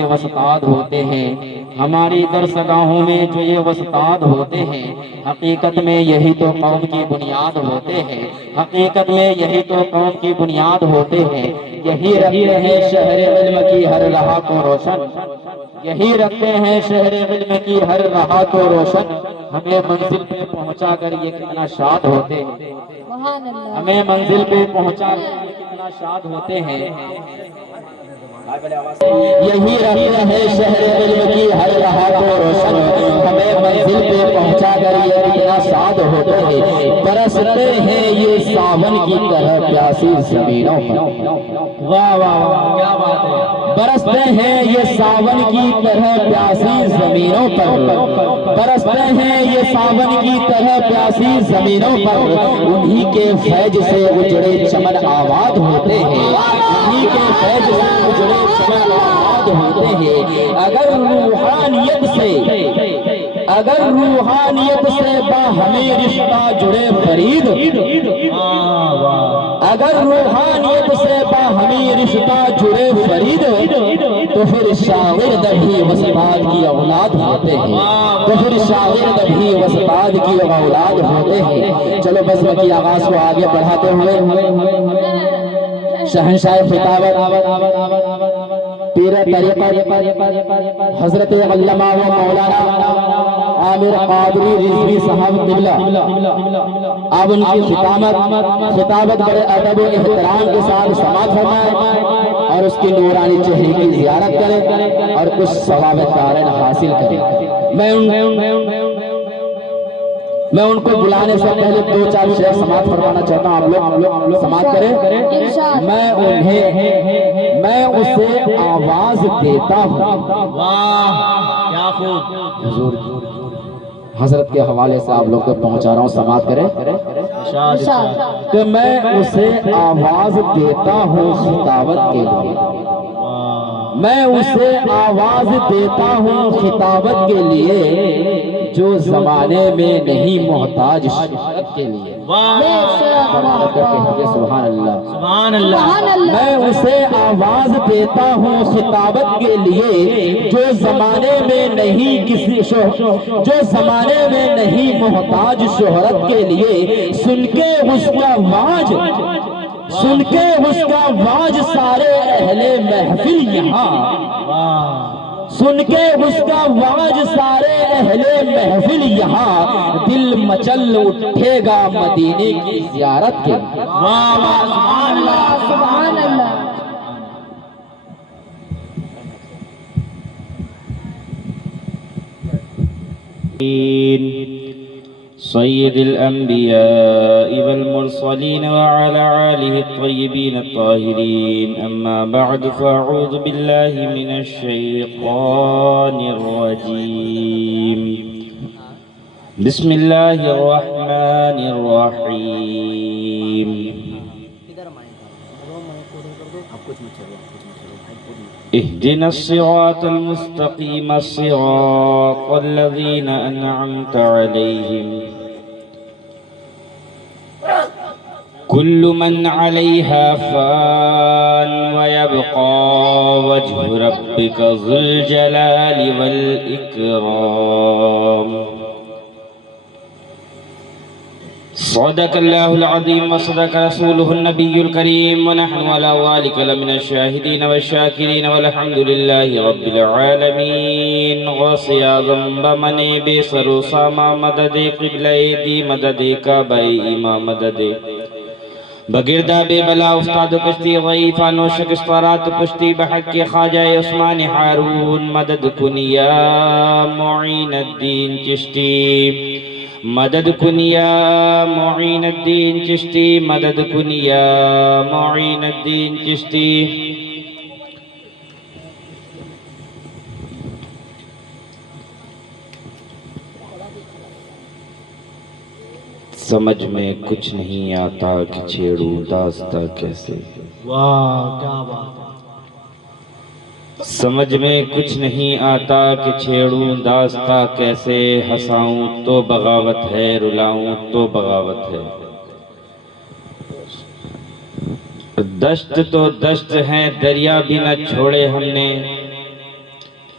یہ وسطاد ہوتے ہیں، ہماری درسگاہوں میں جو یہ وسطاد ہوتے ہیں، حقیقت میں یہی تو قوم کی بنیاد ہوتے ہیں، حقیقت میں یہی تو قوم کی بنیاد ہوتے ہیں، یہی رکھتے ہیں شہر علم کی ہر راہ کو روشن، یہی رکھتے ہیں شہر علم کی ہر راہ کو روشن، ہمیں منزل پہ پہنچا کر یہ کتنا شاد ہوتے ہیں، ہمیں منزل پہ پہنچا کر یہ کتنا شاد ہوتے ہیں، یہی رکھتے ہیں شہر علم کی ہر راہ کو روشن، ہمیں منزل پہ پہنچا کر یہ کتنا شاد ہوتے ہیں، برستے ہیں یہ ساون کی طرح پیاسی زمینوں پر، واہ واہ واہ کیا بات ہے، برستے ہیں یہ ساون کی طرح پیاسی زمینوں پر، برستے ہیں یہ ساون کی طرح پیاسی زمینوں پر، انہی کے فیض سے اجڑے چمن آباد ہوتے ہیں، انہی کے فیض سے اجڑے چمن آباد ہوتے ہیں، اگر روحانیت سے باہمی رشتہ جڑے فرید، اگر روحانیت سے باہمی رشتہ جڑے فرید، تو پھر شاگرد بھی وسطاد کی اولاد ہوتے ہیں، تو پھر شاگرد بھی وسطاد کی اولاد ہوتے ہیں۔ چلو بزم کی آغاز کو آگے بڑھاتے ہوئے شہنشاہ خطابت پیر طریقت حضرت علامہ و مولانا عامر قادری رضوی صاحب قبلہ، اب ان کی خطابت بڑے ادب و احترام کے ساتھ سماعت فرمائے اور اس کی نورانی چہرے کی زیارت کرے اور کچھ ثواب دارین حاصل کرے۔ میں ان کو بلانے سے پہلے دو چار شعر سماعت فرمانا چاہتا ہوں، آپ لوگ سماعت کریں۔ میں اسے آواز دیتا ہوں، واہ کیا خوب، حضور حضرت کے حوالے سے آپ لوگ کو پہنچا رہا ہوں، سماعت کریں کہ میں اسے آواز دیتا ہوں خطابت کے لیے، میں اسے آواز دیتا ہوں خطابت کے لیے، جو زمانے میں نہیں محتاج شہرت کے لیے، سبحان اللہ، میں اسے آواز دیتا ہوں خطابت کے لیے، جو زمانے میں نہیں جو زمانے میں نہیں محتاج شہرت کے لیے، سن کے اس کا واج، سن کے اس کا واج سارے اہل محفل یہاں، سن کے اس کا واج سارے اہل محفل یہاں، دل مچل اٹھے گا مدینے کی زیارت کے، سبحان اللہ سبحان اللہ۔ سيد الأنبياء والمرسلين وعلى آله الطيبين الطاهرين، أما بعد فأعوذ بالله من الشيطان الرجيم، بسم الله الرحمن الرحيم، اهدنا الصراط المستقيم الصراط الذين أنعمت عليهم كل من عليها فان ويبقى وجه ربك ذو الجلال والإكرام۔ صدق الله العظيم وصدق رسوله النبي الكريم، ونحن على ذلك لمن الشاهدين والشاكرين، والحمد لله رب العالمين۔ غوث اعظم بمنی بے سرو ساما مدد قبلہ دی مدد کعبہ امام مدد بگردہ بے بلا استاد کشتی ضعیفان و شکستارات پشتی بحق خواجہ عثمان ہارون مدد کنیا معین الدین چشتی، مدد کنیا معین الدین چشتی، مدد کنیا معین الدین چشتی۔ سمجھ میں کچھ نہیں آتا کہ چھیڑوں داستہ کیسے، واہ کیا بات ہے، سمجھ میں کچھ نہیں آتا کہ چھیڑوں داستہ کیسے، ہنساؤں تو بغاوت ہے رلاؤں تو بغاوت ہے، دشت تو دشت ہے دریا بھی نہ چھوڑے ہم نے،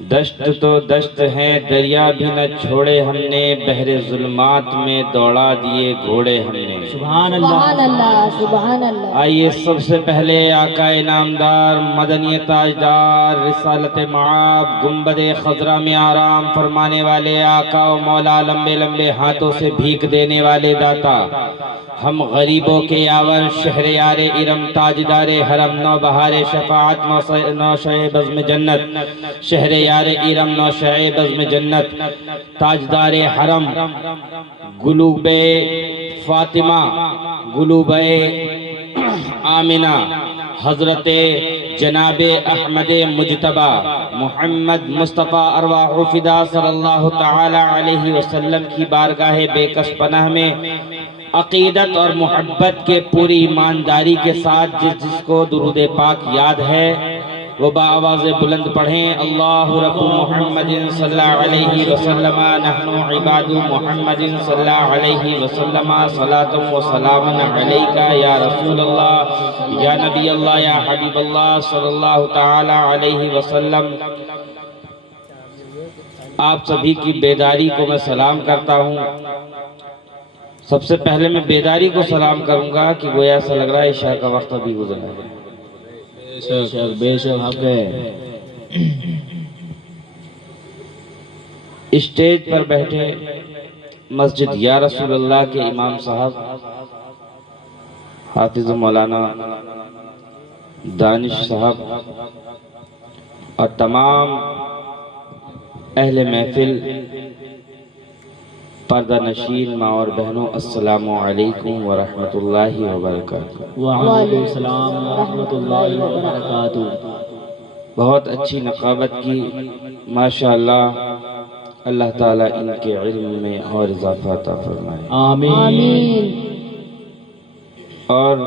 دشت تو دشت ہیں دریا بھی نہ چھوڑے ہم نے، بحر ظلمات میں دوڑا دیے گھوڑے ہم نے۔ سبحان اللہ سبحان اللہ سبحان اللہ۔ آئیے سب سے پہلے آقا انعامدار، مدنی تاجدار، رسالت معاب، گنبد خضرا میں آرام فرمانے والے آقا و مولا، لمبے لمبے ہاتھوں سے بھیک دینے والے داتا، ہم غریبوں کے یاور، شہر یار ارم، تاجدار حرم، نو بہار شفاعت، نو شہ بزم جنت، شہر یار ارم، نو شہ بزم جنت، تاجدار حرم، قلوب فاطمہ، قلوب آمنہ، حضرت جناب احمد مجتبہ محمد مصطفیٰ ارواح فدا صلی اللہ تعالی علیہ وسلم کی بارگاہ بے کس پناہ میں عقیدت اور محبت کے پوری ایمانداری کے ساتھ جس کو درود پاک یاد ہے وہ بآواز بلند پڑھیں۔ اللہ رب محمد صلی اللہ علیہ وسلم، نحن عباد محمد صلی اللہ علیہ وسلم، صلاۃ و سلام علیک یا رسول اللہ، یا نبی اللہ، یا حبیب اللہ صلی اللہ تعالی علیہ وسلم۔ آپ سبھی کی بیداری کو میں سلام کرتا ہوں۔ سب سے پہلے میں بیداری کو سلام کروں گا کہ گویا ایسا لگ رہا ہے عشاء کا وقت ابھی گزرا ہے۔ بے شک حق ہے۔ اسٹیج پر بیٹھے مسجد یا رسول اللہ کے امام صاحب حافظ مولانا دانش صاحب اور تمام اہل محفل، پردہ نشین ماں اور بہنوں، السلام علیکم ورحمۃ اللہ وبرکاتہ۔ وعلیکم السلام ورحمۃ اللہ وبرکاتہ۔ بہت اچھی نقابت کی، ماشاءاللہ، اللہ تعالیٰ ان کے علم میں اور اضافہ عطا فرمائے، آمین۔ آمین۔ اور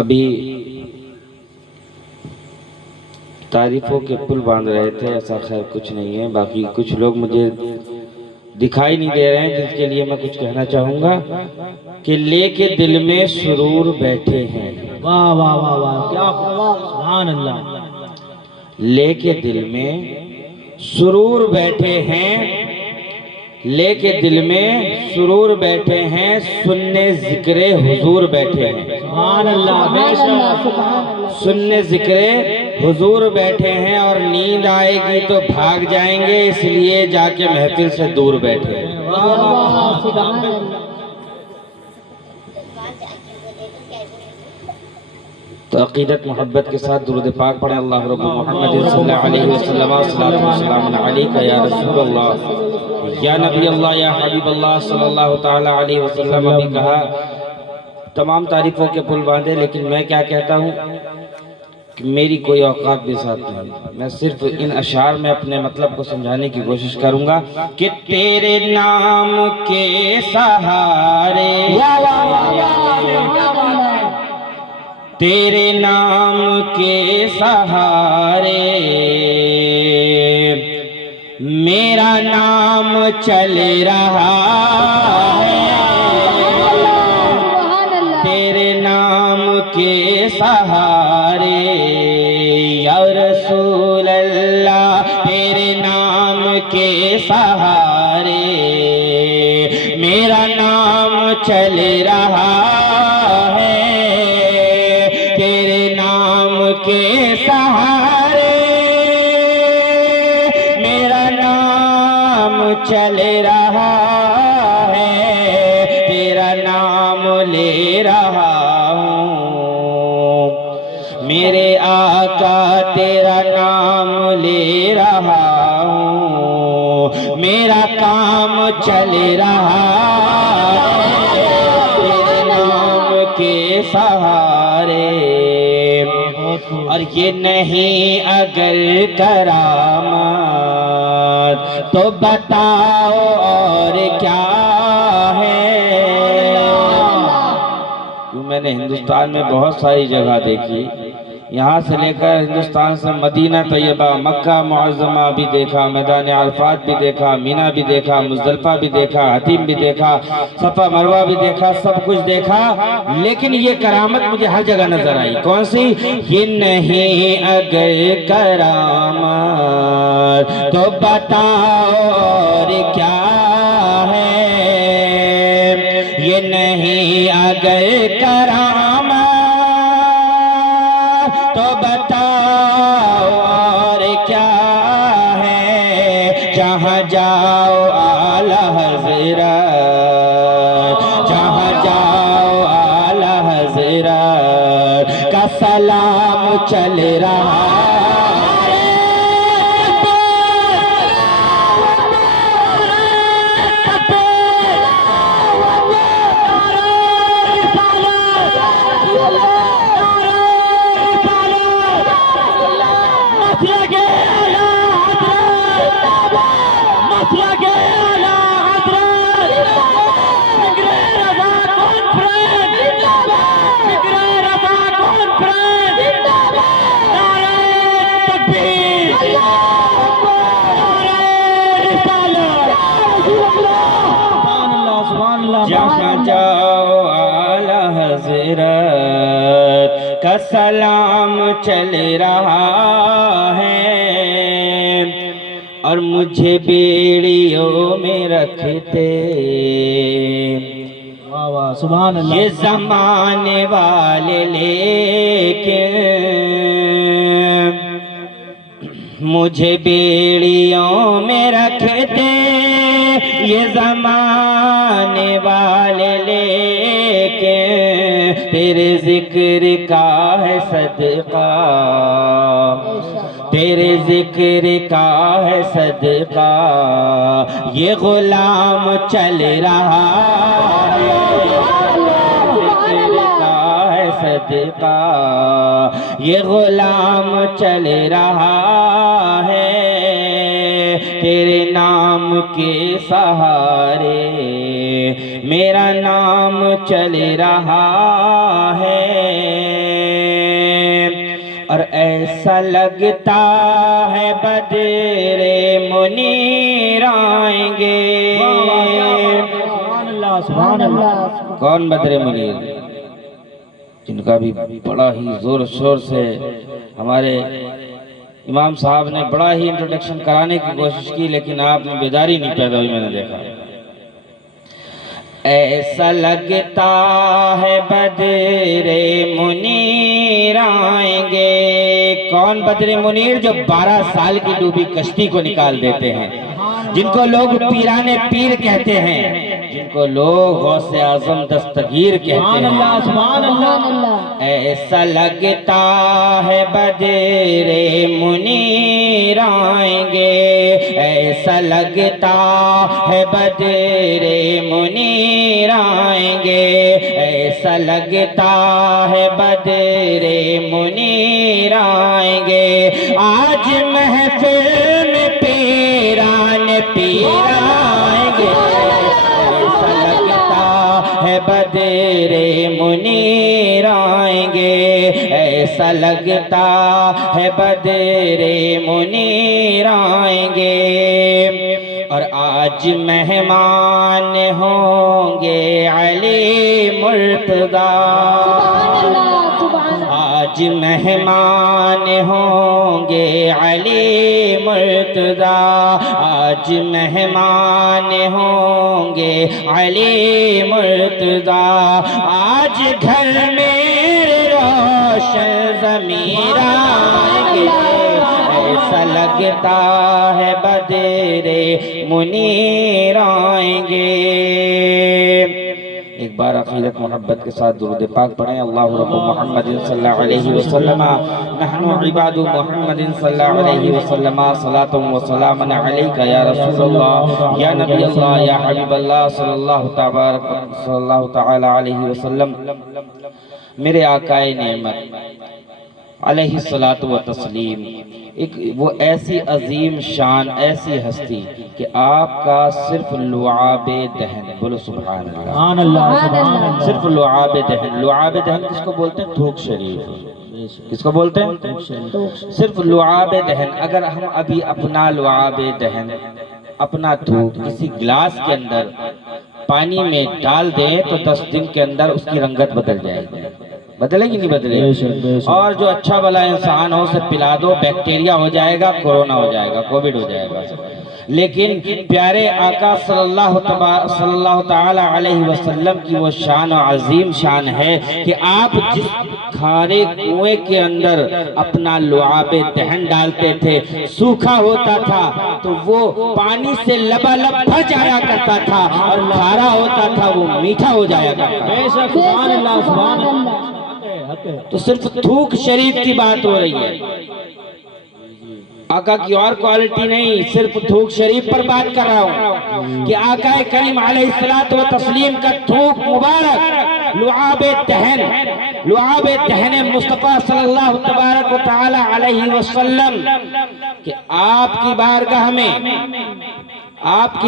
ابھی تعریفوں کے پل باندھ رہے تھے، ایسا خیر کچھ نہیں ہے، باقی کچھ لوگ مجھے دکھائی نہیں دے رہے ہیں، جس کے لیے میں کچھ کہنا چاہوں گا کہ لے کے دل میں سرور بیٹھے ہیں، واہ واہ واہ واہ، کیا سبحان اللہ۔ لے کے دل میں سرور بیٹھے ہیں، لے کے دل میں سرور بیٹھے ہیں، سننے ذکر حضور بیٹھے ہیں، سبحان اللہ، بے سبحان اللہ شک۔ سبحان اللہ۔ سننے ذکر حضور بیٹھے ہیں، اور نیند آئے گی تو بھاگ جائیں گے، اس لیے جا کے محفل سے دور بیٹھے ہیں۔ واہ واہ واہ، سبحان اللہ۔ تو عقیدت محبت کے ساتھ درود پاک پڑھیں۔ اللہ رب محمد صلی اللہ علیہ وسلم، صلاۃ و سلام علیک یا رسول اللہ، یا نبی اللہ، یا حبیب اللہ صلی اللہ تعالی علیہ وسلم۔ ابھی کہا تمام تعریفوں کے پل باندھے، لیکن میں کیا کہتا ہوں کہ میری کوئی اوقات بھی ساتھ نہیں، میں صرف ان اشعار میں اپنے مطلب کو سمجھانے کی کوشش کروں گا کہ تیرے نام کے سہارے، تیرے نام کے سہارے میرا نام چل رہا ہے، تیرے نام کے سہارے یا رسول اللہ، تیرے نام کے سہارے میرا نام چل رہا ہے، تیرے نام کے سہارے میرا نام چل رہا ہے، تیرا نام لے رہا ہوں، میرے آقا تیرا نام لے رہا ہوں، میرا کام چل رہا ہے، تیرے نام کے سہارے۔ اور یہ نہیں اگر کرامت تو بتاؤ اور کیا ہے؟ میں نے ہندوستان میں بہت ساری جگہ دیکھی، یہاں سے لے کر ہندوستان سے مدینہ طیبہ، مکہ معظمہ بھی دیکھا، میدان عرفات بھی دیکھا، مینا بھی دیکھا، مزدلفہ بھی دیکھا، حتیم بھی دیکھا، صفا مروہ بھی دیکھا، سب کچھ دیکھا، لیکن یہ کرامت مجھے ہر جگہ نظر آئی۔ کون سی؟ یہ نہیں اگر کرامت تو بتاؤ اور کیا ہے، یہ نہیں اگر کرامت تو بتاؤ اور کیا ہے، جہاں جاؤ اعلیٰ حضرت، جہاں جاؤ اعلیٰ حضرت کا سلام چل رہا ہے۔ جہاں جاؤ اعلیٰ حضرت کا سلام چل رہا ہے، اور مجھے بیڑیوں میں رکھتے واہ واہ سبحان اللہ۔ یہ زمانے والے، لیکن مجھے بیڑیوں میں رکھتے یہ زمانے والے، لیکن تیرے ذکر کا ہے صدقہ، تیرے ذکر کا ہے صدقہ، یہ غلام چل رہا ہے، ذکر کا ہے صدقہ، یہ غلام چل رہا ہے، تیرے نام کے سہارے میرا نام چل رہا ہے، اور ایسا لگتا ہے بدر منیر آئیں گے۔ سبحان اللہ سبحان اللہ۔ کون بدر منیر؟ جن کا بھی بڑا ہی زور شور سے ہمارے امام صاحب نے بڑا ہی انٹروڈکشن کرانے کی کوشش کی، لیکن آپ میں بیداری نہیں پیدا ہوئی، میں نے دیکھا۔ ایسا لگتا ہے بدر منیر آئیں گے۔ کون بدر منیر؟ جو 12 سال کی ڈوبی کشتی کو نکال دیتے ہیں، جن کو لوگ پیران پیر کہتے ہیں، جن کو لوگ غوث اعظم دستگیر کہتے سبحان اللہ ہیں۔ سبحان اللہ۔ ایسا لگتا ہے بدر منیر آئیں گے، ایسا لگتا ہے بدر منیر آئیں گے، ایسا لگتا ہے بدر منیر آئیں گے، آج محفل میں پیران پیر آئیں گے، ایسا لگتا ہے بدر منیر آئیں گے، ایسا لگتا ہے بدر منیر آئیں گے، اور آج مہمان ہوں گے علی مرتضیٰ، آج مہمان ہوں گے علی مرتضیٰ، آج مہمان ہوں گے علی مرتضیٰ، آج گھر میرے روشن ضمیر آئیں گے، ایسا لگتا ہے بدر منیر آئیں گے۔ ایک بار عقیدت محبت کے ساتھ درود پاک پڑھیں۔ اللہ رب محمد صلی اللہ علیہ وسلم، نحن عباد محمد صلی اللہ علیہ وسلم، صلاۃ و سلام علیک یا رسول اللہ، یا نبی اللہ، یا حبیب اللہ صلی اللہ تعالی علیہ وسلم۔ میرے آقا نعمت علیہ الصلاۃ و تسلیم، ایک وہ ایسی عظیم شان، ایسی ہستی کہ آپ کا صرف لعاب دہن، بولو سبحان اللہ، سبحان اللہ سبحان اللہ۔ صرف لعاب دہن، لعاب دہن کس کو بولتے ہیں؟ تھوک شریف، کس کو بولتے ہیں؟ صرف لعاب دہن. اگر ہم ابھی اپنا لعاب دہن، اپنا تھوک کسی گلاس کے اندر پانی میں ڈال دیں تو 10 دن کے اندر اس کی رنگت بدل جائے گی. بدلے گی نہیں بدلے گی؟ اور جو اچھا بھلا انسان ہو اسے پلا دو، بیکٹیریا ہو جائے گا، کورونا ہو جائے گا، کووڈ ہو جائے گا. لیکن پیارے آقا صلی اللہ تعالی علیہ وسلم کی وہ شان و عظیم شان ہے کہ آپ جس کھارے کنویں کے اندر اپنا لعاب دہن ڈالتے تھے، سوکھا ہوتا تھا تو وہ پانی سے لبالب بھر جایا کرتا تھا، اور کھارا ہوتا تھا وہ میٹھا ہو جایا کرتا تھا. سبحان اللہ سبحان اللہ. تو صرف تھوک شریف کی بات ہو رہی ہے، آقا کی اور کوالٹی نہیں، صرف تھوک شریف پر بات کر رہا ہوں کہ آقا کریم علیہ الصلوۃ والتسلیم کا تھوک مبارک لعاب دہن، لعاب دہن مصطفیٰ صلی اللہ تبارک و تعالی علیہ وسلم کہ آپ کی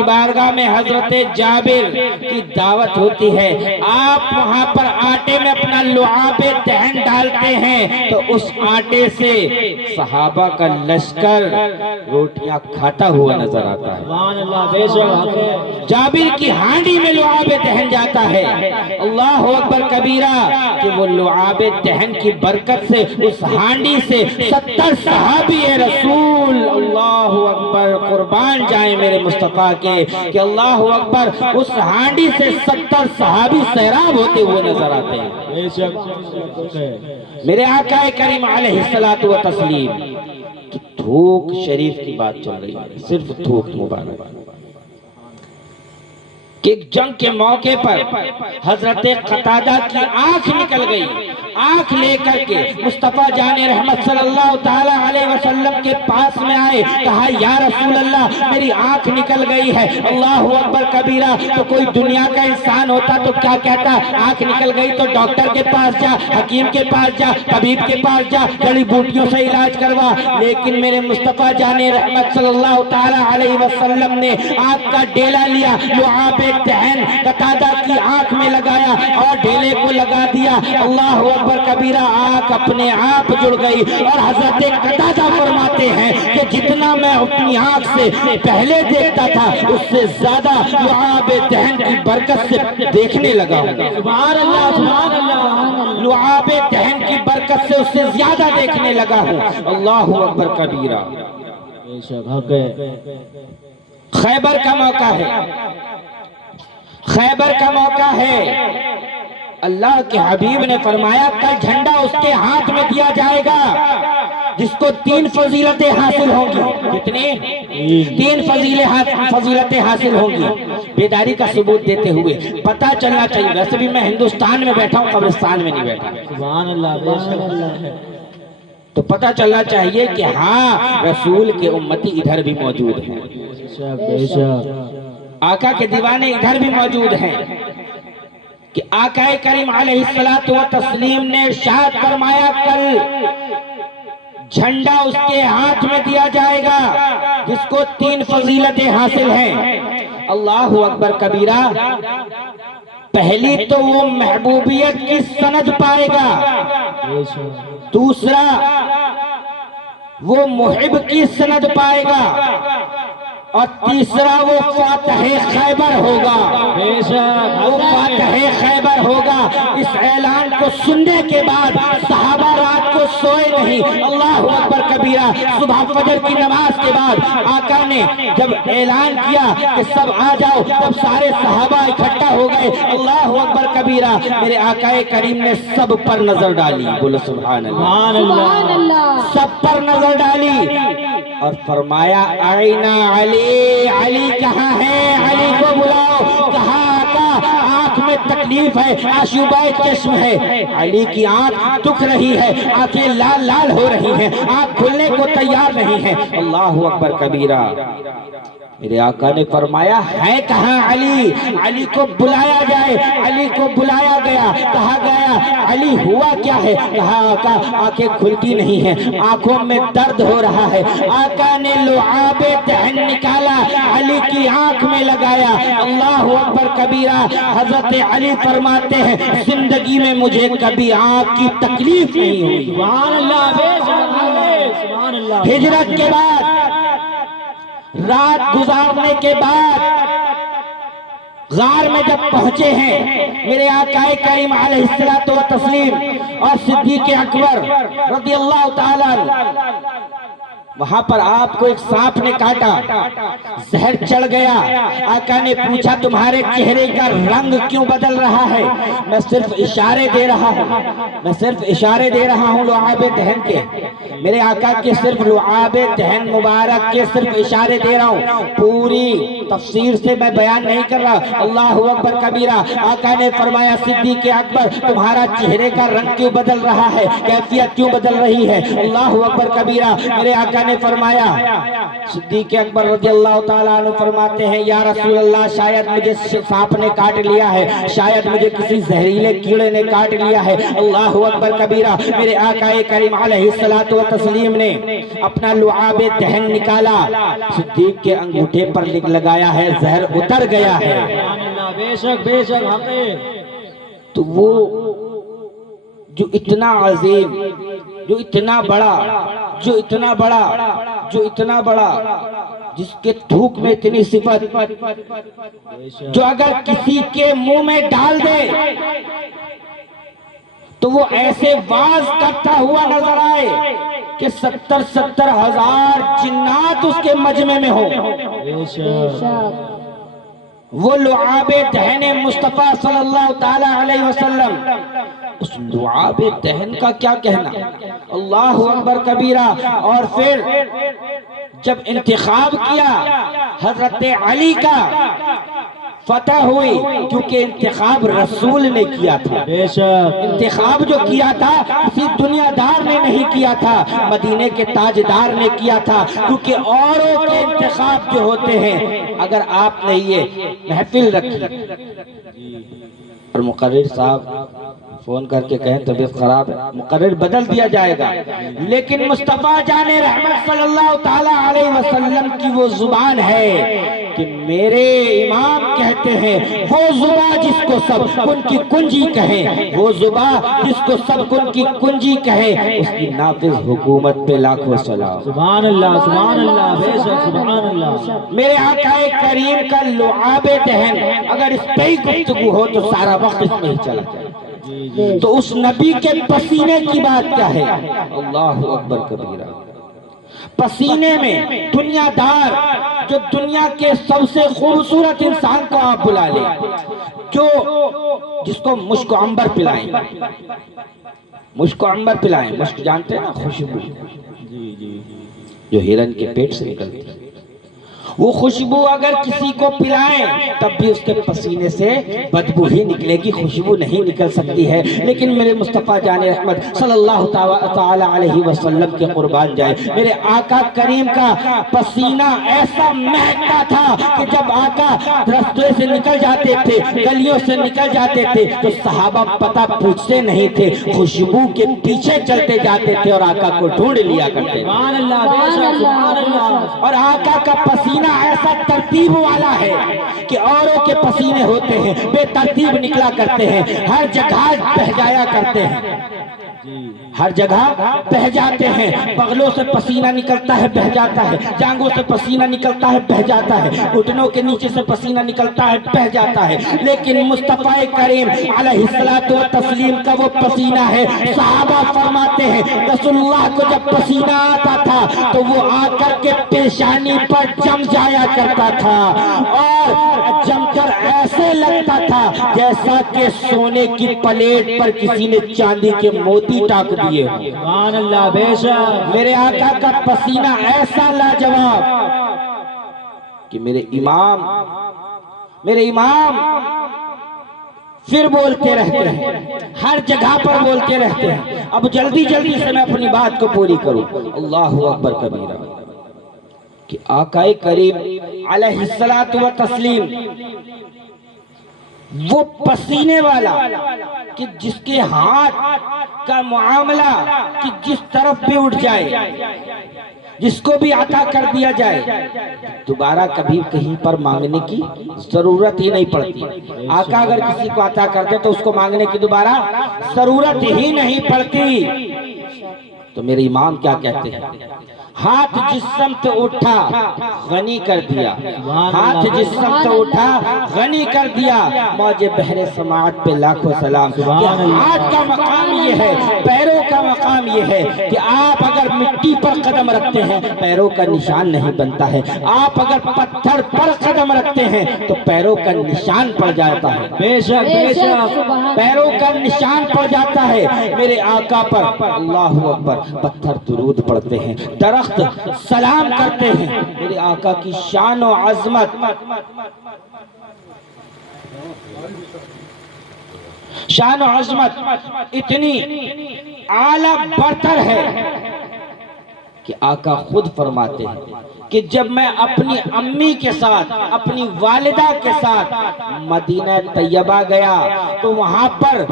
بارگاہ میں حضرت جابر کی دعوت ہوتی ہے، آپ وہاں پر آٹے میں اپنا لعاب دہن ڈالتے ہیں تو اس آٹے سے صحابہ کا لشکر روٹیاں کھاتا ہوا نظر آتا ہے. سبحان اللہ. بے شک جابر کی ہانڈی میں لعاب دہن جاتا ہے. اللہ اکبر کبیرہ کہ وہ لعاب دہن کی برکت سے اس ہانڈی سے 70 صحابی رسول، اللہ اکبر، قربان جائیں میرے مصطفیٰ کے کہ اللہ اکبر، اس ہانڈی سے 70 صحابی سیراب ہوتے ہوئے نظر آتے ہیں. بے شک میرے آقا کریم علیہ الصلوۃ والتسلیم کی تھوک شریف کی بات چل رہی ہے، صرف تھوک مبارک کہ ایک جنگ کے موقع پر حضرت قتادہ کی آنکھ نکل گئی. آنکھ لے کر کے مصطفیٰ جان رحمت صلی اللہ تعالی علیہ وسلم کے پاس میں آئے، کہا یا رسول اللہ میری آنکھ نکل گئی ہے. اللہ اکبر کبیرہ. تو کوئی دنیا کا انسان ہوتا تو کیا کہتا؟ آنکھ نکل گئی تو ڈاکٹر کے پاس جا، حکیم کے پاس جا، طبیب کے پاس جا، جڑی بوٹیوں سے علاج کروا. لیکن میرے مصطفیٰ جان رحمت صلی اللہ تعالی علیہ وسلم نے آنکھ کا ڈیلا لیا، لعاب دہن قتادہ کی آنکھ میں لگایا اور ڈھیلے کو لگا دیا. اللہ اکبر کبیرہ. آنکھ اپنے آپ جڑ گئی. اور حضرت قتادہ فرماتے ہیں کہ جتنا میں اپنی آنکھ سے پہلے دیکھتا تھا اس سے زیادہ لعاب دہن کی برکت سے دیکھنے لگا ہوں. سبحان اللہ سبحان اللہ. لعاب دہن کی برکت سے اس سے زیادہ دیکھنے لگا ہوں. اللہ اکبر کبیرہ. بے شک حق ہے. خیبر کا موقع ہے، خیبر کا موقع ہے. اللہ کے حبیب نے فرمایا کل جھنڈا اس کے ہاتھ میں دیا جائے گا جس کو 3 فضیلتیں حاصل ہوں گی. کتنی؟ 3 فضیلتیں حاصل ہوں گی. بیداری کا ثبوت دیتے ہوئے پتہ چلنا چاہیے. ویسے بھی میں ہندوستان میں بیٹھا ہوں، قبرستان میں نہیں بیٹھا. سبحان اللہ. بے شک تو پتہ چلنا چاہیے کہ ہاں رسول کے امتی ادھر بھی موجود ہیں، بے شک آقا کے دیوانے ادھر بھی موجود ہیں. کہ آقا کریم علیہ الصلوۃ والتسلیم نے ارشاد فرمایا کل جھنڈا اس کے ہاتھ میں دیا جائے گا جس کو 3 فضیلتیں حاصل ہیں. اللہ اکبر کبیرہ. پہلی تو وہ محبوبیت کی سند پائے گا، دوسرا وہ محب کی سند پائے گا، اور تیسرا وہ فاتح خیبر ہوگا. وہ فاتح خیبر ہوگا. اس اعلان کو سننے کے بعد صحابہ رات کو سوئے نہیں. اللہ اکبر کبیرہ. صبح فجر کی نماز کے بعد آقا نے جب اعلان کیا کہ سب آ جاؤ، تب سارے صحابہ اکٹھا ہو گئے. اللہ اکبر کبیرہ. میرے آقا کریم نے سب پر نظر ڈالی. بولو سبحان اللہ. سبحان اللہ. سب پر نظر ڈالی اور فرمایا آئینہ علی، علی کہاں ہے؟ علی کو بلاؤ. کہا آقا آنکھ میں تکلیف ہے، آشوبہ چشم ہے. علی کی آنکھ دکھ رہی ہے، آنکھیں لال لال ہو رہی ہیں، آنکھ کھلنے کو تیار نہیں ہے. اللہ اکبر کبیرہ. میرے آقا نے فرمایا ہے کہاں علی؟ علی کو بلایا جائے۔ علی کو بلایا گیا، کہا گیا علی ہوا کیا ہے؟ کہا آقا آنکھیں کھلتی نہیں ہیں، آنکھوں میں درد ہو رہا ہے۔ آقا نے لعاب دہن نکالا، علی کی آنکھ میں لگایا۔ اللہ اکبر کبیرہ۔ حضرت علی فرماتے ہیں زندگی میں مجھے کبھی آنکھ کی تکلیف نہیں ہوئی۔ سبحان اللہ، بے شک سبحان اللہ۔ ہجرت کے بعد، رات گزارنے کے بعد غار میں جب پہنچے ہیں میرے آقا کریم علیہ الصلوۃ والتسلیم اور صدیق اکبر رضی اللہ تعالیٰ عنہ، وہاں پر آپ کو ایک سانپ نے کاٹا، زہر چڑھ گیا۔ آقا نے پوچھا تمہارے چہرے کا رنگ کیوں بدل رہا ہے؟ میں صرف اشارے دے رہا ہوں، میں صرف اشارے دے رہا ہوں لعاب دہن کے، میرے آقا کے صرف لعاب دہن مبارک کے صرف اشارے دے رہا ہوں، پوری تفسیر سے میں بیان نہیں کر رہا۔ اللہ اکبر کبیرہ۔ آقا نے فرمایا صدیق اکبر تمہارا چہرے کا رنگ کیوں بدل رہا ہے، کیفیت کیوں بدل رہی ہے؟ اللہ اکبر کبیرہ۔ میرے آقا نے فرمایا، صدیق اکبر رضی اللہ تعالیٰ عنہ فرماتے ہیں یا رسول اللہ شاید مجھے سانپ نے کاٹ لیا ہے، شاید مجھے کسی زہریلے کیڑے نے کاٹ لیا ہے۔ اللہ اکبر کبیرہ۔ میرے آقا کریم علیہ الصلوۃ والتسلیم نے اپنا لعاب دہن نکالا، صدیق کے انگوٹھے پر لگایا ہے، زہر اتر گیا ہے۔ سبحان اللہ، بے شک بے شک حق ہے۔ تو وہ جو اتنا عظیم، جو اتنا بڑا، جو اتنا بڑا، جو اتنا بڑا، جس کے تھوک میں اتنی صفت، جو اگر کسی کے منہ میں ڈال دے تو وہ ایسے واز کرتا ہوا نظر آئے کہ 70 ہزار جنات اس کے مجمع میں ہو۔ بے شک وہ لعاب دہن مصطفیٰ صلی اللہ تعالیٰ علیہ وسلم، اس لعاب دہن کا کیا کہنا؟ اللہ اکبر کبیرہ۔ اور پھر جب انتخاب کیا حضرت علی کا، فتح ہوئی، کیونکہ انتخاب رسول نے کیا تھا۔ بے شک انتخاب جو کیا تھا کسی دنیا دار نے نہیں کیا تھا، مدینے کے تاجدار نے کیا تھا۔ کیونکہ اوروں کے انتخاب جو ہوتے ہیں، اگر آپ نے یہ محفل رکھی اور مقرر صاحب فون کر کے کہیں طبیعت خراب ہے، مقرر بدل دیا جائے گا، لیکن مصطفیٰ جان رحمت صلی اللہ تعالیٰ علیہ وسلم کی وہ زبان ہے کہ میرے امام کہتے ہیں وہ زبان جس کو سب کن کی کنجی کہیں، وہ زبان جس کو سب کن کی کنجی کہیں، اس کی نافذ حکومت پہ لاکھوں سلام۔ سبحان اللہ، سبحان اللہ، بے شک سبحان اللہ۔ میرے آقا کریم کا لعاب دہن اگر اس پہ ہی گفتگو ہو تو سارا وقت اس میں ہی چلا جائے۔ تو اس نبی کے پسینے کی بات کیا ہے؟ اللہ اکبر کبیرہ۔ پسینے میں دنیا دار، جو دنیا کے سب سے خوبصورت انسان کو آپ بلا لیں، جو جس کو مشک و عنبر پلائیں، مشک و عنبر پلائیں، مشک جانتے ہیں نا، خوشبو جو ہرن کے پیٹ سے نکلتی ہے، وہ خوشبو اگر کسی کو پلائیں تب بھی اس کے پسینے سے بدبو ہی نکلے گی، خوشبو نہیں نکل سکتی ہے۔ لیکن میرے مصطفیٰ جان رحمت صلی اللہ تعالی علیہ وسلم کے قربان جائے، میرے آقا کریم کا پسینہ ایسا مہکتا تھا کہ جب آقا راستے سے نکل جاتے تھے، گلیوں سے نکل جاتے تھے تو صحابہ پتہ پوچھتے نہیں تھے، خوشبو کے پیچھے چلتے جاتے تھے اور آقا کو ڈھونڈ لیا کرتے۔ سبحان اللہ، بے شک سبحان اللہ۔ اور آقا کا پسینہ ایسا ترتیب والا ہے کہ اوروں کے پسینے ہوتے ہیں بے ترتیب نکلا کرتے ہیں، ہر جگہ بہہ جایا کرتے ہیں، ہر جگہ بہہ جاتے ہیں، بغلوں سے پسینہ نکلتا ہے بہہ جاتا ہے، جانگوں سے پسینہ نکلتا ہے بہہ جاتا ہے، گھٹنوں کے نیچے سے پسینہ نکلتا ہے بہہ جاتا ہے، لیکن مصطفیٰ کریم علیہ الصلوۃ والتسلیم کا وہ پسینہ ہے۔ صحابہ فرماتے ہیں رسول اللہ کو جب پسینہ آتا تھا تو وہ آ کر کے پیشانی پر جم جایا کرتا تھا، اور جم کر ایسے لگتا تھا جیسا کہ سونے کی پلیٹ پر کسی نے چاندی کے موتی ٹاک دیے ہوں۔ سبحان اللہ، بے شک میرے آقا کا پسینہ ایسا لاجواب کہ میرے امام پھر بولتے رہتے ہیں، ہر جگہ پر بولتے رہتے ہیں۔ اب جلدی سے میں اپنی بات کو پوری کروں۔ اللہ اکبر کبیرہ۔ کہ آقا کریم علیہ الصلوۃ والتسلیم وہ پسینے والا کہ جس کے ہاتھ کا معاملہ کہ جس طرف بھی اٹھ جائے، جس کو بھی عطا کر دیا جائے، دوبارہ کبھی کہیں پر مانگنے کی ضرورت ہی نہیں پڑتی۔ آقا اگر کسی کو عطا کرتے تو اس کو مانگنے کی دوبارہ ضرورت ہی نہیں پڑتی۔ تو میرے امام کیا کہتے ہیں؟ ہاتھ جس سمت اٹھا غنی کر دیا، ہاتھ جس سمت اٹھا غنی کر دیا۔ موج بحر سماعت پہ لاکھوں سلام۔ کہ ہاتھ کا مقام یہ ہے، پیروں کا مقام یہ ہے کہ آپ اگر مٹی پر قدم رکھتے ہیں پیروں کا نشان نہیں بنتا ہے، آپ اگر پتھر پر قدم رکھتے ہیں تو پیروں کا نشان پڑ جاتا ہے۔ بے شک بے شک پیروں کا نشان پڑ جاتا ہے۔ میرے آقا پر اللہ اکبر پتھر درود پڑھتے ہیں، درخت سلام کرتے ہیں۔ میرے آقا کی شان و عظمت، شان و عظمت اتنی اعلیٰ برتر ہے کہ آقا خود فرماتے ہیں کہ جب میں اپنی امی کے ساتھ، اپنی والدہ کے ساتھ مدینہ طیبہ گیا تو وہاں پر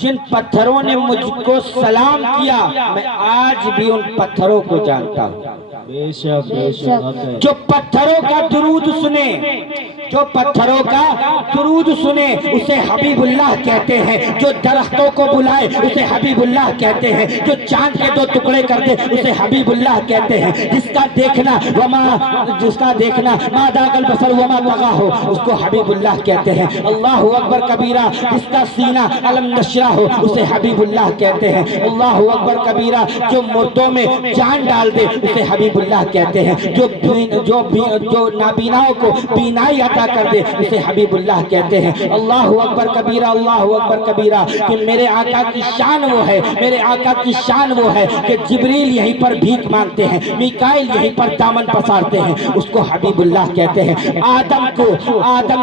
جن پتھروں نے مجھ کو سلام کیا میں آج بھی ان پتھروں کو جانتا ہوں۔ بے شک بے شک جو پتھروں کا درود سنے، جو پتھروں کا درود سنے اسے حبیب اللہ کہتے ہیں۔ جو درختوں کو بلائے اسے حبیب اللہ کہتے ہیں۔ جو چاند کے دو ٹکڑے کر دے اسے حبیب اللہ کہتے ہیں۔ جس کا دیکھنا ما ذاق البصر وما طغى ہو اس کو حبیب اللہ کہتے ہیں۔ اللہ اکبر کبیرہ۔ جس کا سینہ علم نشرہ ہو اسے حبیب اللہ کہتے ہیں۔ اللہ اکبر کبیرہ۔ جو مردوں میں جان ڈال دے اسے حبیب اللہ کہتے ہیں۔ جو نابیناؤں کو بینائی عطا کر دے اسے حبیب اللہ کہتے ہیں۔ اللہ اکبر کبیرہ، اللہ اکبر کبیرہ۔ کہ میرے آقا کی شان وہ ہے، میرے آقا کی شان وہ ہے کہ جبریل یہیں پر بھیک مانگتے ہیں، میکائیل یہیں پر دامن پسارتے ہیں، اس کو حبیب اللہ کہتے ہیں۔ آدم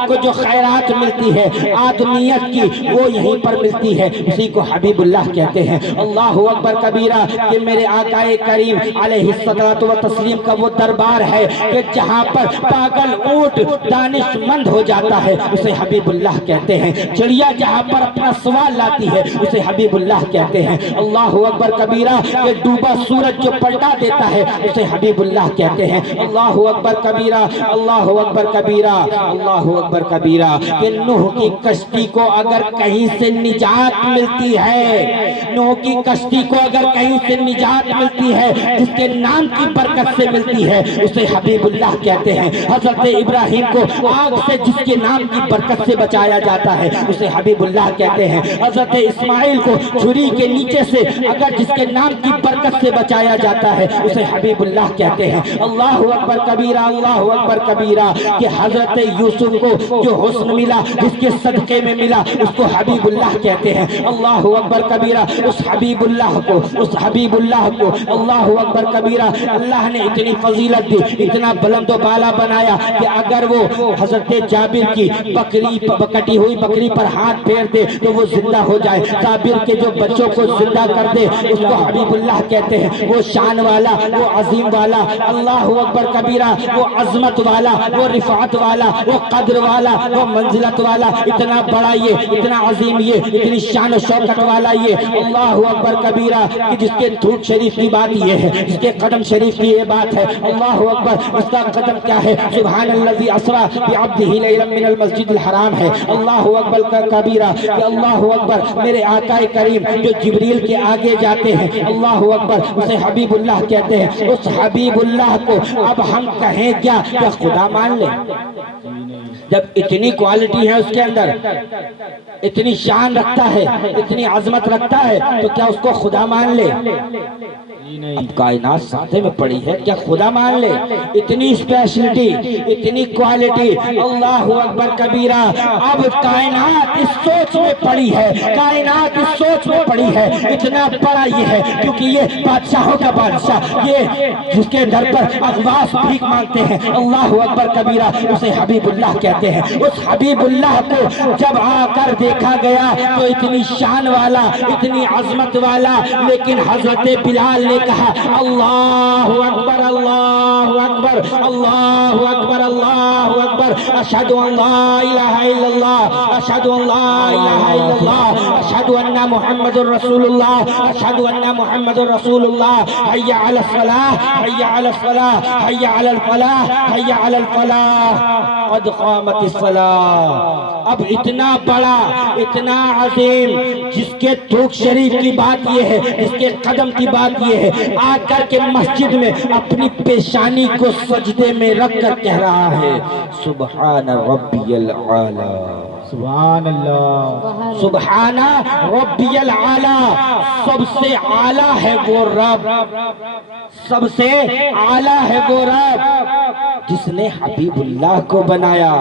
کو جو خیرات ملتی ہے آدمیت کی وہ یہیں پر ملتی ہے، اسی کو حبیب اللہ کہتے ہیں۔ اللہ اکبر کبیرہ۔ کہ میرے آقا کریم علیہ الصلوۃ والتسلیم کا وہ دربار ہے کہ جہاں پر پاگل اونٹ دانش مند ہو جاتا ہے اسے حبیب اللہ کہتے ہیں۔ چڑیا جہاں پر اپنا سوال لاتی ہے اسے حبیب اللہ کہتے ہیں۔ اللہ اکبر کبیرہ۔ کہ ڈوبا سورج جو پلٹا دیتا ہے اسے حبیب اللہ کہتے ہیں۔ اللہ اکبر کبیرہ، اللہ اکبر کبیرہ، اللہ اکبر کبیرہ۔ کہ نوح کی کشتی کو اگر کہیں سے نجات ملتی ہے، نوح کی کشتی کو اگر کہیں سے نجات ملتی ہے جس کے نام کی برکت سے ملتی ہے اسے حبیب اللہ کہتے ہیں۔ حضرت ابراہیم کو آگ سے جس کے نام کی برکت سے بچایا جاتا ہے اسے حبیب اللہ کہتے ہیں۔ حضرت اسماعیل کو چھری کے نیچے سے اگر جس کے نام کی برکت سے بچایا جاتا ہے اسے حبیب اللہ کہتے ہیں۔ اللہ اکبر کبیرہ، اللہ اکبر کبیرہ۔ کہ حضرت یوسف کو جو حسن ملا جس کے صدقے میں ملا اس کو حبیب اللہ کہتے ہیں۔ اللہ اکبر کبیرہ۔ اس حبیب اللہ کو، اس حبیب اللہ کو اللہ اکبر کبیرہ اللہ نے اتنی فضیلت دی، اتنا بلند و بالا بنایا کہ اگر وہ حضرت جابر کی کٹی ہوئی بکری پر ہاتھ پھیر دے تو وہ زندہ ہو جائے، جابر کے جو بچوں کو زندہ کر دے اس کو حبیب اللہ کہتے ہیں۔ وہ شان والا، وہ عظیم والا، اللہ اکبر کبیرہ، وہ عظمت والا، وہ رفعت والا، وہ قدر والا، وہ منزلت والا، اتنا بڑا یہ، اتنا عظیم یہ، اتنی شان و شوکت والا یہ اللہ اکبر کبیرہ کہ جس کے دھوپ شریف کی بات یہ ہے، جس کے قدم شریف کی یہ بات ہے۔ اللہ اکبر۔ اس کا قدم کیا ہے؟ سبحان الذی اسری بعبدہ لیلا من المسجد الحرام ہے۔ اللہ اکبر کبیرہ کہ اللہ اکبر۔ میرے آقا کریم جو جبریل کے آگے جاتے ہیں اللہ اکبر اسے حبیب اللہ کہتے ہیں۔ اس حبیب اللہ کو اب ہم کہیں کیا خدا مان لیں؟ جب اتنی کوالٹی ہے اس کے اندر، اتنی شان رکھتا ہے، اتنی عظمت رکھتا ہے تو کیا اس کو خدا مان لے؟ اب کائنات ساتھے میں پڑی ہے، کیا خدا مان لے؟ اتنی اسپیشلٹی، اتنی کوالٹی، اللہ اکبر کبیرہ۔ اب کائنات اس سوچ میں پڑی ہے، کائنات اس سوچ میں پڑی ہے، اتنا بڑا یہ ہے کیونکہ یہ بادشاہوں کا بادشاہ، یہ جس کے در پر اغواس بھیک مانگتے ہیں اللہ اکبر کبیرہ اسے حبیب اللہ کہتے ہیں۔ اس حبیب اللہ کو جب آ کر دیکھا گیا تو اتنی شان والا، اتنی عظمت والا، لیکن حضرت بلال نے کہا اللہ اکبر، اللہ اکبر۔ اکبر اللہ اکبر اللہ اکبر اشہد ان لا الہ الا اللہ اشہد ان لا الہ الا اللہ اشہد ان محمد رسول اللہ اشہد ان محمد رسول اللہ حی علی الصلاۃ حی علی الصلاۃ حی علی الفلاح حی علی الفلاح قد قامت الصلاۃ۔ اب اتنا بڑا اتنا عظیم جس کے تھوک شریف کی بات یہ ہے، جس کے قدم کی بات یہ ہے، آ کر کے مسجد میں اپنی پیشانی کو سجدے میں رکھ کر کہہ رہا ہے سبحان ربی العالی، سبحان اللہ، سبحان ربی العالی۔ سب سے اعلیٰ ہے وہ رب، سب سے اعلیٰ ہے وہ رب جس نے حبیب اللہ کو بنایا،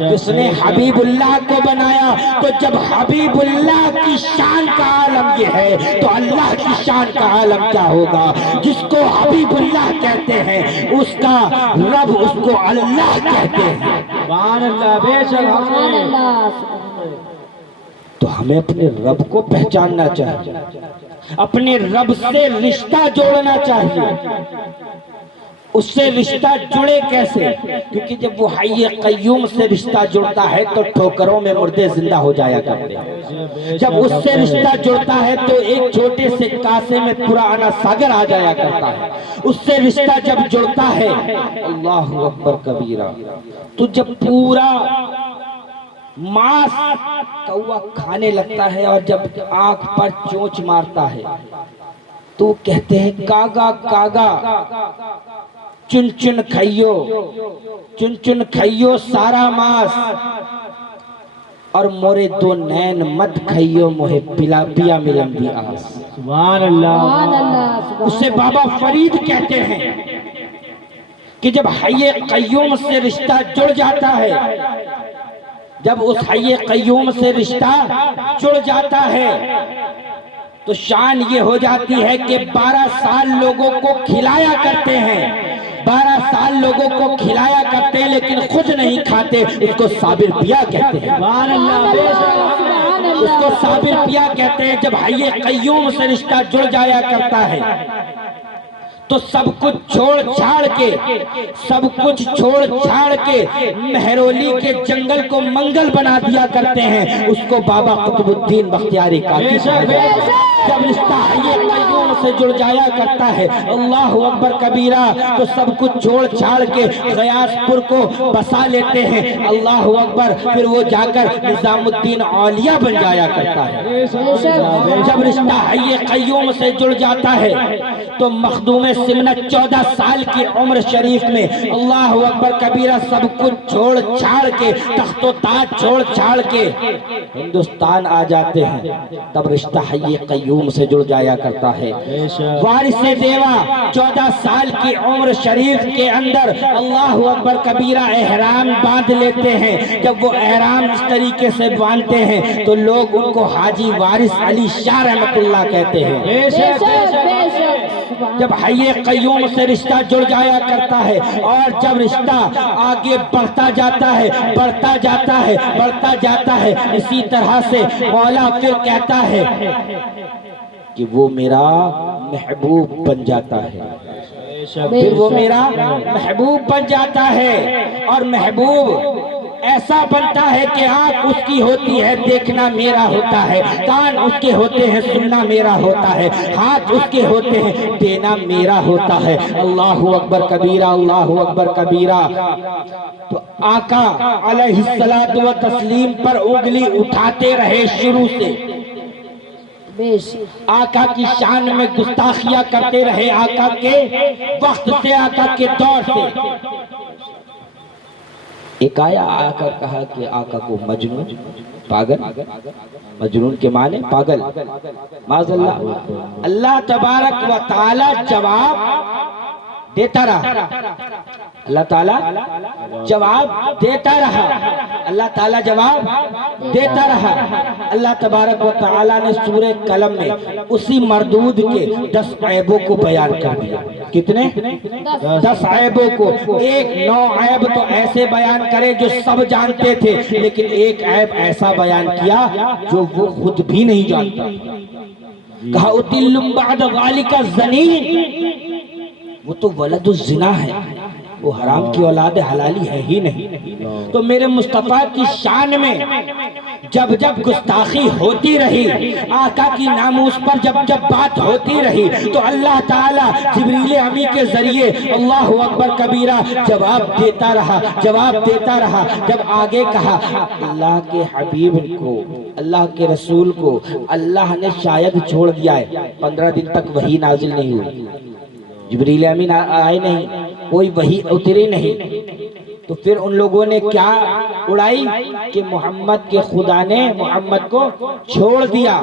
جس نے حبیب اللہ کو بنایا۔ تو جب حبیب اللہ کی شان کا عالم یہ ہے تو اللہ کی شان کا عالم کیا ہوگا؟ جس کو حبیب اللہ کہتے ہیں اس کا رب اس کو اللہ کہتے ہیں۔ سبحان اللہ، بے شک سبحان اللہ، تو ہمیں اپنے رب کو پہچاننا چاہیے، اپنے رب سے رشتہ جوڑنا چاہیے۔ اس سے رشتہ جڑے کیسے؟ کیونکہ جب وہ حی قیوم سے رشتہ جڑتا ہے تو ٹھوکروں میں مردے زندہ ہو جایا کرتے ہیں۔ جب اس سے رشتہ جڑتا ہے تو ایک چھوٹے سے کاسے میں پرانا ساگر آ جایا کرتا ہے۔ اس سے رشتہ جب جڑتا ہے اللہ اکبر کبیرہ، تو جب پورا ماس کوا کھانے لگتا ہے اور جب آنکھ پر چونچ مارتا ہے تو کہتے ہیں کاگا کاگا چن چن کھائیو، چن چن کھائیو سارا ماس، اور مورے دو نین مت کھائیو موہے پلا پیا ملن دی آس۔ سبحان اللہ، سبحان اللہ، اسے بابا فرید کہتے ہیں کہ جب حی قیوم سے رشتہ جڑ جاتا ہے، جب اس حی قیوم سے رشتہ جڑ جاتا ہے تو شان یہ ہو جاتی ہے کہ 12 سال لوگوں کو کھلایا کرتے ہیں، 12 سال لوگوں کو کھلایا کرتے ہیں لیکن خود نہیں کھاتے، اس کو صابر پیا کہتے ہیں۔ سبحان اللہ، بے شک اس کو صابر پیا کہتے ہیں۔ جب حی قیوم سے رشتہ جڑ جایا کرتا ہے تو سب کچھ چھوڑ چھاڑ کے، سب کچھ چھوڑ چھاڑ کے مہرولی کے جنگل کو منگل بنا دیا کرتے ہیں۔ اس کو بابا قطب الدین بختیاری کہتے ہیں۔ جب رشتہ حی قیوم سے جڑ جایا کرتا ہے اللہ اکبر کبیرہ تو سب کچھ چھوڑ چھاڑ کے غیاث پور کو بسا لیتے ہیں اللہ اکبر، پھر وہ جا کر نظام الدین اولیاء بن جایا کرتا ہے۔ جب رشتہ حی قیوم سے جڑ جاتا ہے تو مخدوم سمنت 14 سال کی عمر شریف میں اللہ اکبر کبیرہ سب کچھ چھوڑ چھاڑ کے، تخت و تاج چھوڑ چھاڑ کے ہندوستان آ جاتے ہیں۔ تب رشتہ حی قیوم سے جڑ جایا کرتا ہے۔ وارث دیوا 14 سال کی عمر شریف کے اندر اللہ اکبر کبیرہ احرام باندھ لیتے ہیں۔ جب وہ احرام اس طریقے سے باندھتے ہیں تو لوگ ان کو حاجی وارث علی شاہ رحمت اللہ کہتے ہیں۔ بے شک، بے شک، جب حی قیوم سے رشتہ جڑ جایا کرتا ہے اور جب رشتہ آگے بڑھتا جاتا ہے، بڑھتا جاتا ہے، بڑھتا جاتا ہے، اسی طرح سے مولا پھر کہتا ہے کہ وہ میرا محبوب بن جاتا ہے، پھر وہ میرا محبوب بن جاتا ہے، اور محبوب ایسا بنتا ہے کہ آنکھ اس کی ہوتی ہے دیکھنا میرا ہوتا ہے، کان اس کے ہوتے ہیں سننا میرا ہوتا ہے، ہاتھ اس کے ہوتے ہیں دینا میرا ہوتا ہے۔ اللہ اکبر کبیرہ، اللہ اکبر کبیرہ۔ تو آقا علیہ الصلوۃ والتسلیم پر انگلی اٹھاتے رہے شروع سے، بے شک، آقا کی شان میں گستاخیاں کرتے رہے، آقا کے وقت سے، آقا کے دور سے۔ ایک آیا آ کر کہا کہ آقا کو مجنون، پاگل، مجنون کے معنی پاگل، معاذ اللہ۔ اللہ تبارک و تعالی جواب دیتا رہا، اللہ تعالیٰ جواب دیتا رہا، اللہ تعالیٰ جواب دیتا رہا۔ اللہ تبارک و تعالیٰ نے سورہ قلم میں اسی مردود کے 10 عیبوں کو بیان کر دیا۔ کتنے؟ 10 عیبوں کو۔ ایک 9 عیب تو ایسے بیان کرے جو سب جانتے تھے، لیکن ایک عیب ایسا بیان کیا جو وہ خود بھی نہیں جانتا۔ کہا اُتِلٌ بَعْدَ ذَلِكَ الزَّنِينَ، وہ تو ولد الزنا ہے، وہ حرام کی اولاد حلالی ہے ہی نہیں۔ تو میرے مصطفیٰ کی شان میں جب جب گستاخی ہوتی رہی، آقا کی ناموس پر جب جب بات ہوتی رہی، تو اللہ تعالیٰ جبریل امی کے ذریعے اللہ اکبر کبیرہ جواب دیتا رہا، جواب دیتا رہا۔ جب آگے کہا اللہ کے حبیب کو، اللہ کے رسول کو اللہ نے شاید چھوڑ دیا ہے، 15 دن تک وحی نازل نہیں ہوئی، جبریل امین آئے نہیں، کوئی وحی اتری نہیں، تو پھر ان لوگوں نے کیا اڑائی کہ محمد کے خدا نے محمد کو چھوڑ دیا۔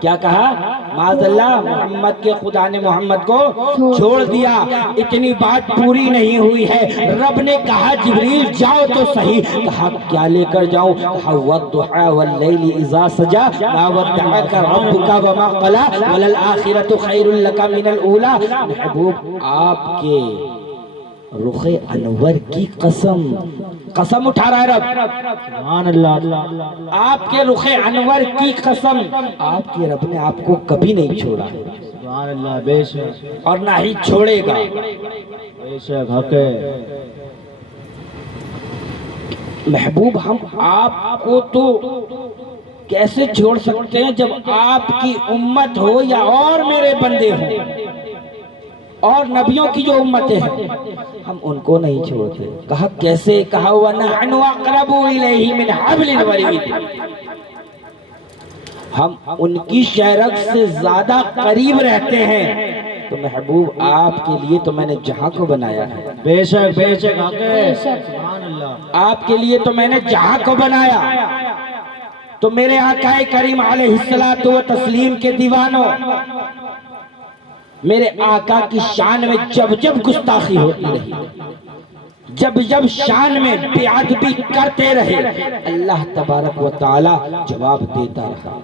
کیا کہا؟ معاذ اللہ، محمد کے خدا نے محمد کو چھوڑ دیا۔ اتنی بات پوری نہیں ہوئی ہے، رب نے کہا جبریل جاؤ تو صحیح۔ کہا کیا لے کر جاؤں؟ کہا والضحی واللیل اذا سجا ما ودعک ربک وما قلی وللآخرۃ خیر لک من الاولی۔ محبوب آپ کے رخ انور کی قسم، قسم اٹھا رہا ہے رب، سبحان اللہ، آپ کے رخ انور کی قسم، آپ کے رب نے آپ کو کبھی نہیں چھوڑا سبحان اللہ، بے شک اور نہ ہی چھوڑے گا۔ بے شک حق ہے۔ محبوب ہم آپ کو تو کیسے چھوڑ سکتے ہیں جب آپ کی امت ہو یا اور میرے بندے ہوں اور نبیوں کی جو امتیں ہیں، ہم ان کو نہیں چھوڑتے۔ کہا کیسے؟ کہا وَنَحْنُ أَقْرَبُ إِلَيْهِ مِنْ حَبْلِ الْوَرِيدِ، ہم ان کی شہرگ سے زیادہ قریب رہتے ہیں۔ تو محبوب آپ کے لیے تو میں نے جہاں کو بنایا ہے، بے شک حق ہے، سبحان اللہ، آپ کے لیے تو میں نے جہاں کو بنایا۔ تو میرے آقا کریم علیہ الصلوۃ والتسلیم کے دیوانوں، میرے آقا کی شان میں جب جب گستاخی ہوتی رہی، جب جب شان میں بے ادبی کرتے رہے، اللہ تبارک و تعالی جواب دیتا رہا۔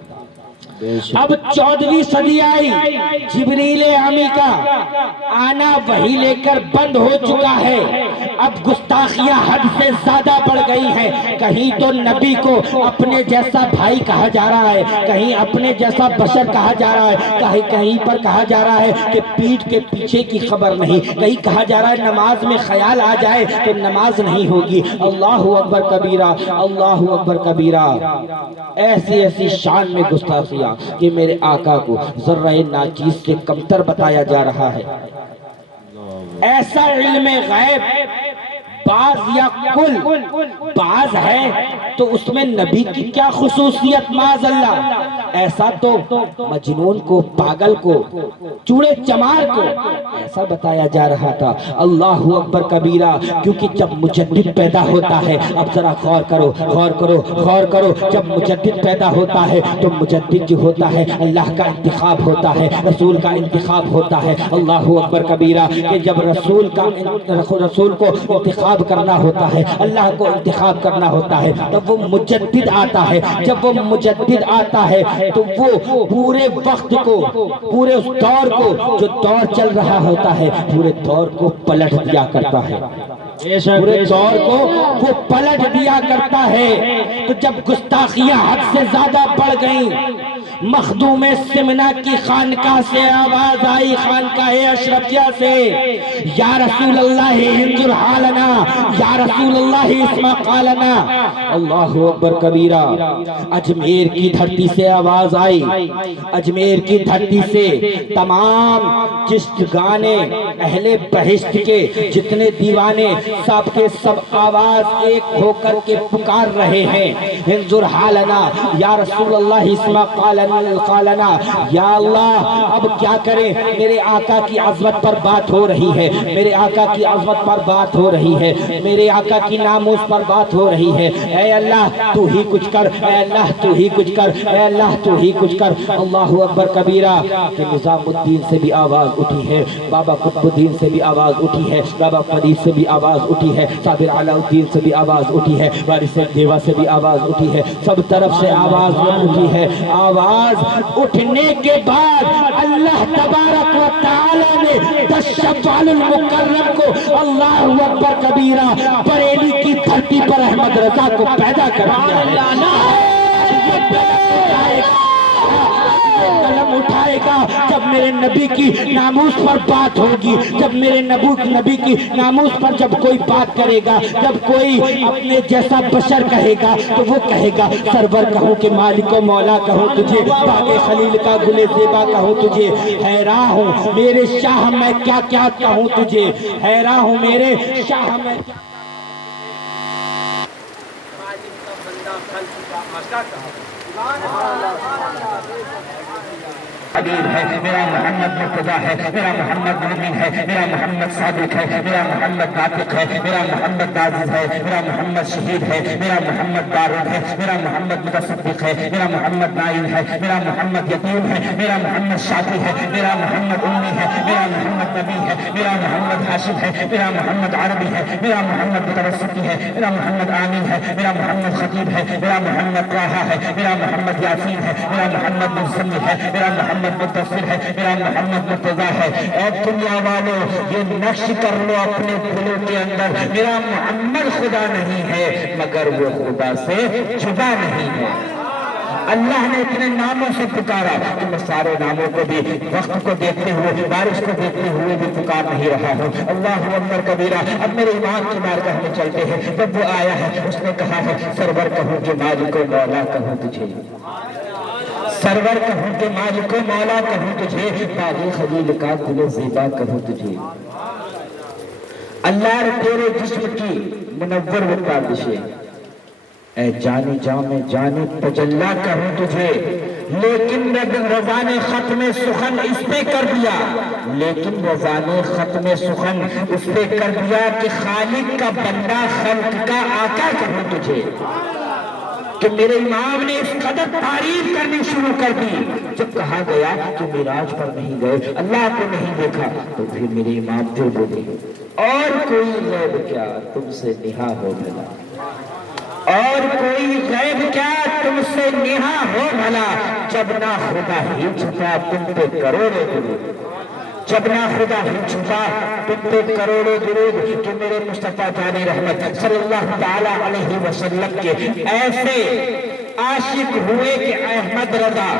اب 14ویں صدی آئی، جبریل امی کا آنا وحی لے کر بند ہو چکا ہے، اب گستاخیاں حد سے زیادہ بڑھ گئی ہیں۔ کہیں تو نبی کو اپنے جیسا بھائی کہا جا رہا ہے، کہیں اپنے جیسا بشر کہا جا رہا ہے، کہیں پر کہا جا رہا ہے کہ پیٹھ کے پیچھے کی خبر نہیں، کہیں کہا جا رہا ہے نماز میں خیال آ جائے تو نماز نہیں ہوگی۔ اللہ اکبر کبیرہ، اللہ اکبر کبیرہ، ایسی ایسی شان میں گستاخیاں کہ میرے آقا کو ذرہ ناچیز سے کمتر بتایا جا رہا ہے۔ ایسا علم غیب بعض یا کل بعض ہے تو اس میں نبی کی کیا خصوصیت؟ معاذ اللہ، ایسا تو مجنون کو، پاگل کو، چوڑے چمار کو ایسا بتایا جا رہا تھا۔ اللہ اکبر کبیرہ، کیونکہ جب مجدد پیدا ہوتا ہے، اب ذرا غور کرو، غور کرو، غور کرو، جب مجدد پیدا ہوتا ہے تو مجدد جو ہوتا ہے اللہ کا انتخاب ہوتا ہے، رسول کا انتخاب ہوتا ہے۔ اللہ اکبر کبیرہ، کہ جب رسول کو انتخاب کرنا ہوتا ہے، اللہ کو انتخاب کرنا ہوتا ہے، تب وہ مجدد آتا ہے۔ جب وہ مجدد آتا ہے تو وہ پورے وقت کو، پورے اس دور کو، جو دور چل رہا ہوتا ہے، پورے دور کو پلٹ دیا کرتا ہے، پورے دور کو وہ پلٹ دیا کرتا ہے۔ تو جب گستاخیاں حد سے زیادہ بڑھ گئیں، مخدوم سمنا کی خانقاہ سے آواز آئی، خانقاہ اشرفیہ سے، یا رسول اللہ انظر حالنا، یا رسول اللہ اسمع قالنا۔ اللہ اکبر کبیرہ، اجمیر کی دھرتی سے آواز آئی، اجمیر کی دھرتی سے تمام چشت گانے اہل بہشت کے جتنے دیوانے سب کے سب آواز ایک ہو کر کے پکار رہے ہیں، انظر حالنا، یا رسول اللہ اسمع قالنا۔ یا اللہ اب کیا کریں، میرے آقا کی عظمت پر بات ہو رہی ہے، میرے آقا کی عظمت پر بات ہو رہی ہے، میرے آقا کی ناموس پر بات ہو رہی ہے۔ اے اللہ تو ہی کچھ کر، اے اللہ تو ہی کچھ کر، اے اللہ تو ہی کچھ کر۔ اللہ اکبر کبیرہ، کہ نظام الدین سے بھی آواز اٹھی ہے، بابا قطب الدین سے بھی آواز اٹھی ہے، بابا فرید سے بھی آواز اٹھی ہے، صابر علاء الدین سے بھی آواز اٹھی ہے، وارث دیوا سے بھی آواز اٹھی ہے، سب طرف سے آواز اٹھی ہے۔ آواز اٹھنے کے بعد اللہ تبارک و تعالی نے 10 شوال المکرم کو، اللہ اکبر کبیرہ، بریلی کی دھرتی پر احمد رضا کو پیدا کر دیا۔ قلم اٹھائے گا جب میرے نبی کی ناموس پر بات ہوگی، جب میرے نبی کی ناموس پر جب کوئی بات کرے گا، جب کوئی اپنے جیسا بشر کہے گا تو وہ کہے گا سرور کہوں کہ مالک و مولا کہوں تجھے، باغ خلیل کا گل زیبا کہوں تجھے، حیران ہوں میرے شاہ میں کیا کیا کہوں تجھے، حیران ہوں میرے شاہ میں کیا حبیب ہے میرا محمد مرتضیٰ ہے، میرا محمد مومن ہے، میرا محمد صادق ہے، میرا محمد ناطق ہے، میرا محمد عاجز ہے، میرا محمد شہید ہے، میرا محمد بارود ہے، میرا محمد متصدق ہے، میرا محمد نائل ہے، میرا محمد یتیم ہے، میرا محمد شافی ہے، میرا محمد امی ہے، میرا محمد نبی ہے، میرا محمد ہاشم ہے، میرا محمد عربی ہے، میرا محمد متوسطی ہے، میرا محمد آمین ہے، میرا محمد خطیب ہے، میرا محمد طٰہٰ ہے، میرا محمد یاسین ہے، میرا محمد مزمل ہے، میرا محمد متصل ہے، میرا محمد مرتضیٰ ہے۔ اے دنیا والو یہ نقش کر لو اپنے دلوں کے اندر، میرا محمد خدا نہیں ہے مگر وہ خدا سے جدا نہیں ہے۔ اللہ نے اتنے ناموں سے پکارا کہ میں سارے ناموں کو بھی وقت کو دیکھتے ہوئے، بارش کو دیکھتے ہوئے بھی پکار نہیں رہا ہوں۔ اللہ اکبر کبیرہ۔ اب میرے ایمان کی بارگاہ میں چلتے ہیں، جب وہ آیا ہے اس نے کہا ہے سرور کہوں کہ مالک و مولا کہوں تجھے، سرور کہوں کہ مالک و مولا کہوں تجھے، باغ خلیل کا گل زیبا کہوں تجھے۔ اللہ تیرے جسم کی منور و پادشے، اے جانی جام جانی تجلا کہوں تجھے، لیکن رضا نے ختم سخن اس پہ کر دیا، لیکن رضا نے ختم سخن اس پہ کر دیا کہ خالق کا بندہ خلق کا آقا کہوں تجھے۔ کہ میرے امام نے اس قدر تعریف کرنی شروع کر دی، جب کہا گیا کہ معراج پر نہیں گئے، اللہ کو نہیں دیکھا، تو پھر میرے امام پھر بولے اور کوئی غیب کیا تم سے نہا ہو بھلا، اور کوئی غیب کیا تم سے نہا ہو بھلا، جب نہ خدا ہی چھپا تم پہ کروڑوں درود، جب نہ خدا ہی چھپا تم پہ کروڑوں درود، کہ میرے مصطفیٰ جان رحمت صلی اللہ تعالیٰ علیہ وسلم کے ایسے عاشق ہوئے کہ احمد رضا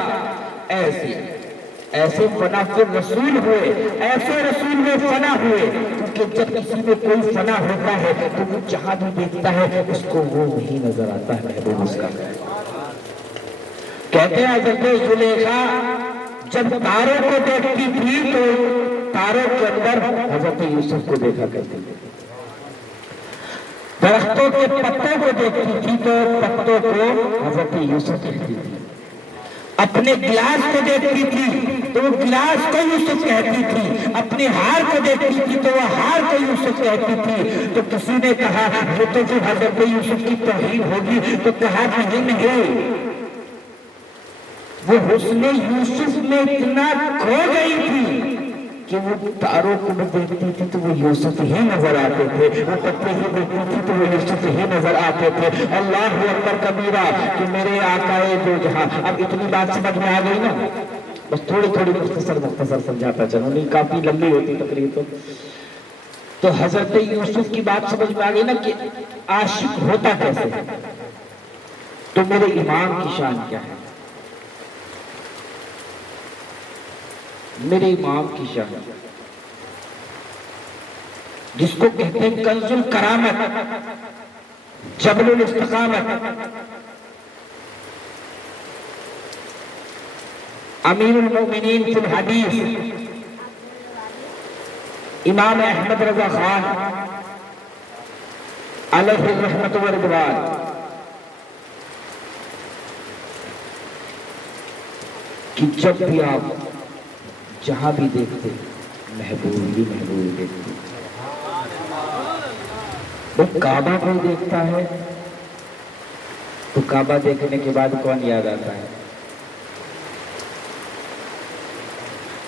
ایسے فنا کے رسول ہوئے، ایسے رسول میں فنا ہوئے، کیونکہ جب کسی میں کوئی فنا ہوتا ہے تو وہ جہاں بھی دیکھتا ہے اس کو وہ وہی نظر آتا ہے محبوب اس کا۔ کہتے ہیں حضرت زلیخا جب تاروں کو دیکھتی تھی تو تاروں کے اندر حضرت یوسف کو دیکھا کرتی تھی، درختوں کے پتوں کو دیکھتی تھی تو پتوں کو حضرت یوسف کہتی تھی، اپنے گلاس کو دیکھتی تھی تو وہ گلاس کو یوسف کہتی تھی، اپنے ہار کو دیکھتی تھی تو وہ ہار کو یوسف کہتی تھی۔ تو کسی نے کہا یہ تو پھر حضرت یوسف کی توہین ہوگی، تو کہا نہیں، وہ حسن یوسف میں اتنا کھو گئی تھی کہ وہ تاروں کو بھی دیکھتی تھی تو وہ یوسف ہی نظر آتے تھے، وہ پتے ہی دیکھتی تھی تو وہ یوسف ہی نظر آتے تھے۔ اللہ اکبر کبیرہ کہ میرے آقا دو جہاں۔ اب اتنی بات سمجھ میں آ گئی نا، بس تھوڑی مختصر سمجھاتا چلو، نہیں کافی لمبی ہوتی تقریر تو حضرت یوسف کی بات سمجھ میں آ گئی نا کہ عاشق ہوتا کیسے ہے، تو میرے امام کی شان کیا ہے، میرے امام کی شان جس کو کہتے ہیں کنز الکرامت، جبل الاستقامت، امیر المومنین فی الحدیث، امام احمد رضا خان علیہ الرحمت والرضوان، کہ جب بھی آپ جہاں بھی دیکھتے محبوب ہی محبوب دیکھتے۔ وہ کعبہ کو دیکھتا ہے تو کعبہ دیکھنے کے بعد کون یاد آتا ہے؟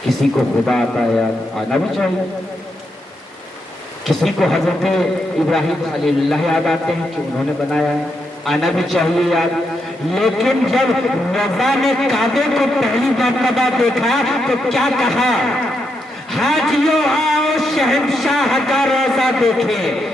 کسی کو خدا آتا ہے یاد، آنا بھی چاہیے۔ کسی کو حضرت ابراہیم خلیل اللہ یاد آتے ہیں کہ انہوں نے بنایا ہے، آنا بھی چاہیے یاد۔ لیکن جب رضا نے کعبے کو پہلی مرتبہ دیکھا تو کیا کہا؟ حاجیوں آؤ شہنشاہ کا روضہ دیکھیں،